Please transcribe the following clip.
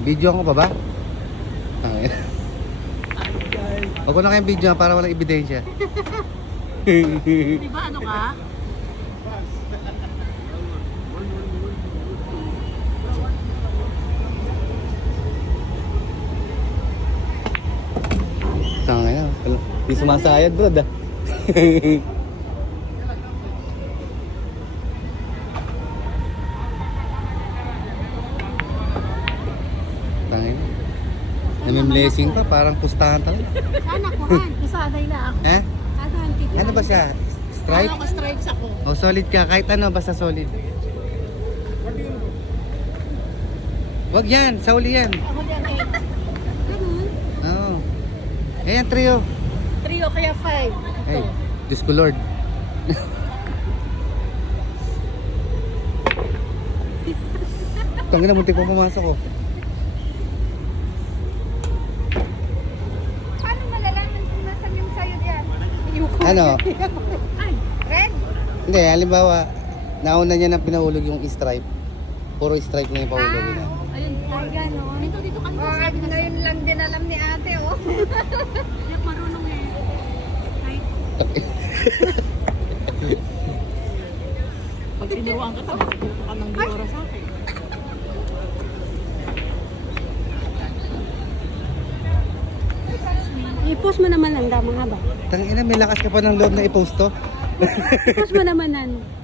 Video ko pa ba? Huwag ko na kayong video para walang ebidensya. Di ba ano ka? Tanga na. Di sumasayad bro ah. Tangin. Nami-blessing pa, parang pustahan talaga. Sana kuhan. Isaday na ako. Eh? Adahan kita. Ano ba siya? Stripe? Ano ko stripes ako. O solid ka, kahit ano, basta solid. Wag yan, sa uli yan. Ako din eh. Ganun. Oo. Ayan, trio. Trio kaya 5. Ay, Ito. Diyos ko Lord. Tangina, muntik pa pumasok ko. Paano malalaman kung nasan yung sayo diyan? Ano? Ay, Red? Hindi, halimbawa, nauna niya na pinahulog yung stripe. Puro stripe na yung pahulog niya. ayun. Ay, gano'n. Dito ka Oh, ngayon lang din alam ni ate, oh. Hindi ako marunong eh. Ay. Pag tinuruan ka, magtuto ka ng diora sa akin. I-post mo naman lang, mga ba? Tangina, may lakas ka pa ng loob na i-post to. I-post mo naman nan.